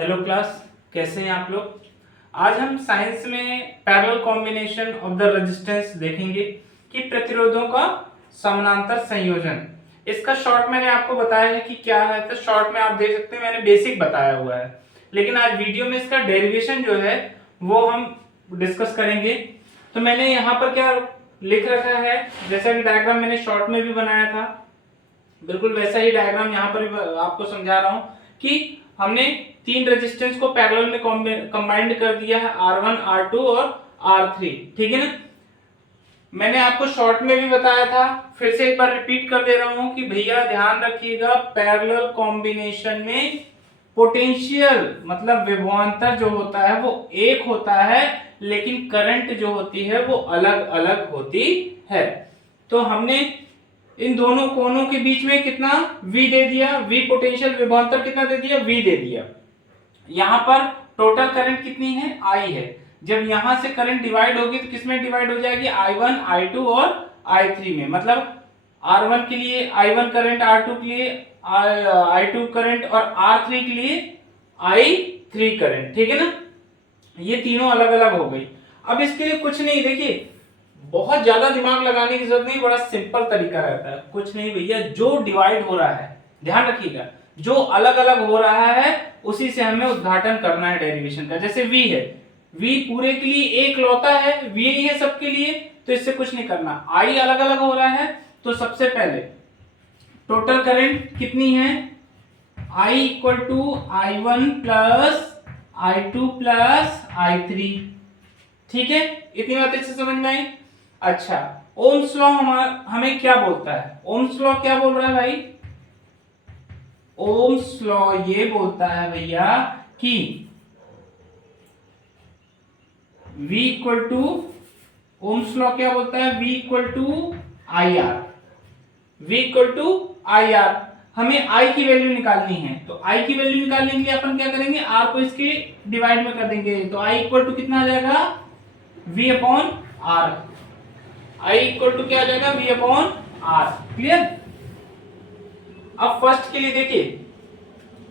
Hello class, कैसे हैं आप लोग। आज हम साइंस में parallel combination of the resistance देखेंगे कि प्रतिरोधों का समानांतर संयोजन। इसका शॉर्ट मैंने आपको बताया है कि क्या है, तो शॉर्ट में आप देख सकते हैं मैंने बेसिक बताया हुआ है, लेकिन आज वीडियो में इसका डेरिवेशन जो है वो हम डिस्कस करेंगे। तो मैंने यहाँ पर क्या लिख रखा है, जैसा कि डायग्राम मैंने शॉर्ट में भी बनाया था, बिल्कुल वैसा ही डायग्राम यहाँ पर आपको समझा रहा हूँ कि हमने तीन रेजिस्टेंस को पैरेलल में कंबाइंड कर दिया है, R1, R2 और R3। ठीक है ना। मैंने आपको शॉर्ट में भी बताया था, फिर से एक बार रिपीट कर दे रहा हूं कि भैया ध्यान रखिएगा, पैरेलल कॉम्बिनेशन में पोटेंशियल मतलब विभवांतर जो होता है वो एक होता है, लेकिन करंट जो होती है वो अलग अलग होती है। तो हमने इन दोनों कोनों के बीच में कितना V दे दिया, V पोटेंशियल विभवांतर कितना दे दिया, V दे दिया। यहां पर टोटल करंट कितनी है, I है। जब यहां से करंट डिवाइड होगी तो किसमें डिवाइड हो जाएगी, I1, I2 और I3 में। मतलब R1 के लिए I1 करंट, R2 के लिए I2 करंट और R3 के लिए I3 करंट। ठीक है ना। ये तीनों अलग अलग हो गई। अब इसके लिए कुछ नहीं, देखिए बहुत ज्यादा दिमाग लगाने की जरूरत नहीं, बड़ा सिंपल तरीका रहता है। कुछ नहीं भैया, जो डिवाइड हो रहा है, ध्यान रखिएगा, जो अलग अलग हो रहा है उसी से हमें उद्घाटन करना है डेरिवेशन का। जैसे V है, V पूरे के लिए एक लौता है, V ही है सबके लिए, तो इससे कुछ नहीं करना। I अलग अलग हो रहा है, तो सबसे पहले टोटल करंट कितनी है, I equal to I1 plus I2 plus I3। ठीक है, इतनी बात अच्छे समझ में आई। अच्छा, ओम्स लॉ हमें क्या बोलता है, ओम्स लॉ क्या बोल रहा है भाई, ओम्स लॉ ये बोलता है भैया कि V equal to, Ohm's law क्या बोलता है, V equal to IR, V equal to IR। हमें I की वैल्यू निकालनी है, तो I की वैल्यू निकालने के लिए अपन क्या करेंगे, R को इसके डिवाइड में कर देंगे, तो I इक्वल टू कितना आ जाएगा, V upon R। I equal to क्या आ जाएगा, V अपॉन R। क्लियर। अब फर्स्ट के लिए देखिए,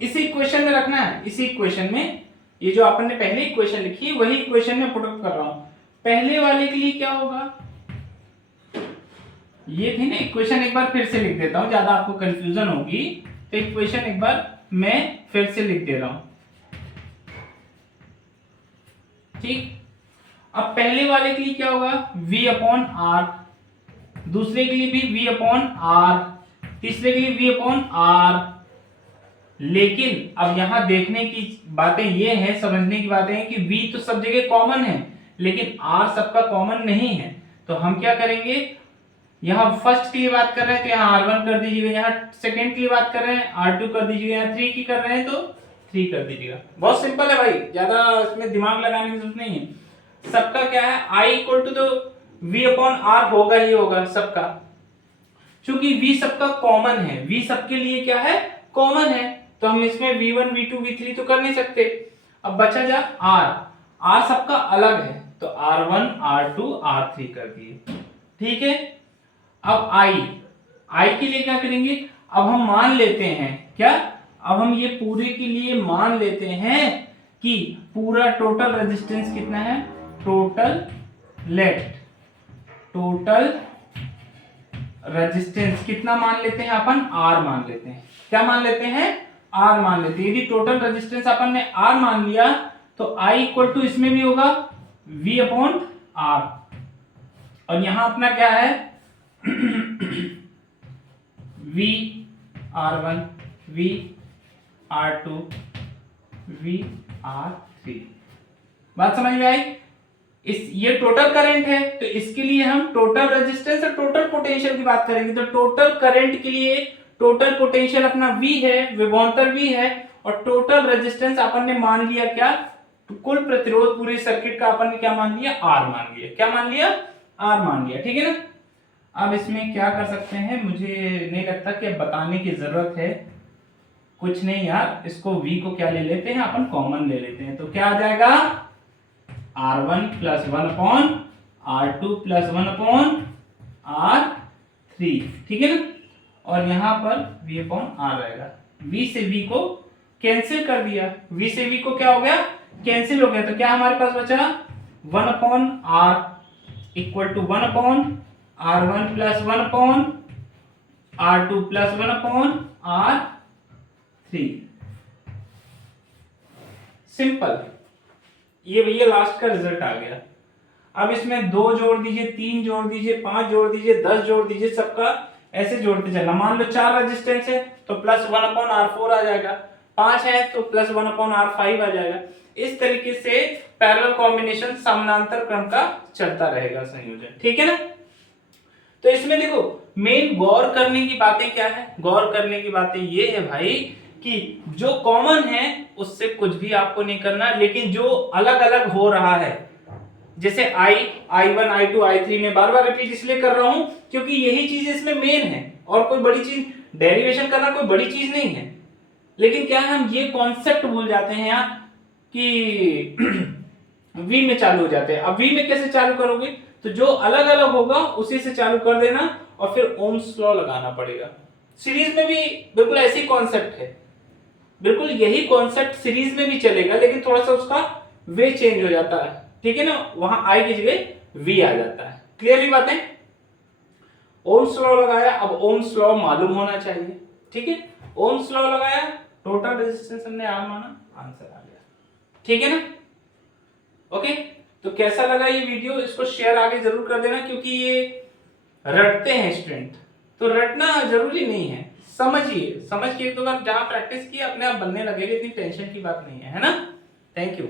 इसी इक्वेशन में रखना है, इसी इक्वेशन में, ये जो अपन ने पहले इक्वेशन लिखी है वही इक्वेशन में पुट कर रहा हूं। पहले वाले के लिए क्या होगा, ये थी ना इक्वेशन, एक बार फिर से लिख देता हूं, ज्यादा आपको कंफ्यूजन होगी, तो इक्वेशन एक बार मैं फिर से लिख दे रहा हूं। ठीक। अब पहले वाले के लिए क्या होगा, V अपॉन R, दूसरे के लिए भी V अपॉन R, तीसरे के लिए V अपॉन R। लेकिन अब यहां देखने की बातें ये हैं, समझने की बातें हैं कि V तो सब जगह कॉमन है, लेकिन R सबका कॉमन नहीं है। तो हम क्या करेंगे, यहां फर्स्ट के लिए बात कर रहे हैं तो यहां R1 कर दीजिएगा, यहां सेकंड के लिए बात कर रहे हैं R2 कर दीजिएगा, यहां 3 की कर रहे हैं तो 3 कर दीजिएगा। बहुत सिंपल है भाई, ज्यादा इसमें दिमाग लगाने की जरूरत नहीं है। सबका क्या है, I इक्वल टू तो V अपॉन R होगा ही होगा सबका, क्योंकि V सबका कॉमन है, V सबके लिए क्या है, कॉमन है, तो हम इसमें V1, V2, V3 तो कर नहीं सकते। अब बचा जा R सबका अलग है, तो R1, R2, R3 कर दिए। ठीक है। अब I के लिए क्या करेंगे, अब हम मान लेते हैं क्या, अब हम ये पूरे के लिए मान लेते हैं कि पूरा टोटल रेजिस्टेंस कितना है, टोटल रेजिस्टेंस कितना मान लेते हैं अपन, R मान लेते हैं। क्या मान लेते हैं, R मान लेते हैं। यदि टोटल रेजिस्टेंस अपन ने R मान लिया तो I इक्वल टू इसमें भी होगा V अपॉन R, और यहां अपना क्या है V R1, V R2, V R3। बात समझ में आई। ये टोटल करंट है, तो इसके लिए हम टोटल रेजिस्टेंस और टोटल पोटेंशियल की बात करेंगे। तो टोटल करंट के लिए टोटल पोटेंशियल अपना V है, विभवांतर V है, और टोटल रेजिस्टेंस अपन ने मान लिया क्या, तो कुल प्रतिरोध पूरे सर्किट का अपन ने क्या मान लिया, R मान लिया। क्या मान लिया, R मान लिया। ठीक है ना। अब इसमें क्या कर सकते हैं, मुझे नहीं लगता कि अब बताने की जरूरत है, कुछ नहीं यार, इसको V को क्या ले लेते हैं अपन, कॉमन ले लेते हैं, तो क्या आ जाएगा R1 plus 1 upon R2 plus 1 upon R3। ठीक है ना। और यहां पर V अपॉन R रहेगा, V से V को कैंसिल कर दिया, v से v को क्या हो गया, कैंसिल हो गया, तो क्या हमारे पास बचा 1 upon r equal to 1 upon r1 plus 1 upon r2 plus 1 upon r3। Simple, ये भैया लास्ट का रिजल्ट आ गया। अब इसमें 2 जोड़ दीजिए, 3 जोड़ दीजिए, 5 जोड़ दीजिए, 10 जोड़ दीजिए, सबका ऐसे जोड़ते चलना। मान लो 4 रेजिस्टेंस है तो प्लस 1 अपॉन r4 आ जाएगा, 5 है तो प्लस 1 अपॉन r5 आ जाएगा। इस तरीके से पैरेलल कॉम्बिनेशन समानांतर क्रम का चलता रहेगा संयोजन, ठीक है ना। तो इसमें देखो मेन गौर करने की बातें क्या है, गौर करने की बातें ये है भाई कि जो कॉमन है उससे कुछ भी आपको नहीं करना, लेकिन जो अलग अलग हो रहा है, जैसे i1 i2 i3 में बार बार रिपीट इसलिए कर रहा हूं क्योंकि यही चीज इसमें मेन है, और कोई बड़ी चीज डेरिवेशन करना कोई बड़ी चीज नहीं है। लेकिन क्या है, हम ये कॉन्सेप्ट भूल जाते हैं यार कि v में चालू हो जाते हैं। अब v में कैसे चालू करोगे, तो जो अलग अलग होगा उसी से चालू कर देना और फिर ओम्स लॉ लगाना पड़ेगा। सीरीज में भी बिल्कुल ऐसी कॉन्सेप्ट है, बिल्कुल यही कॉन्सेप्ट सीरीज में भी चलेगा, लेकिन थोड़ा सा उसका वे चेंज हो जाता है, ठीक है ना। वहां i की जगह v आ जाता है। क्लियरली बातें, ओम्स लॉ लगाया, अब ओम्स लॉ मालूम होना चाहिए, ठीक है। ओम्स लॉ लगाया, टोटल रेजिस्टेंस हमने R माना, आंसर आ गया, ठीक है ना। ओके, तो कैसा लगा ये वीडियो, इसको शेयर आगे जरूर कर देना, क्योंकि ये रटते हैं स्टूडेंट, तो रटना जरूरी नहीं है, समझिए, समझ के एक दो बार जहां प्रैक्टिस की अपने आप बनने लगेगा, इतनी टेंशन की बात नहीं है, है ना। Thank you.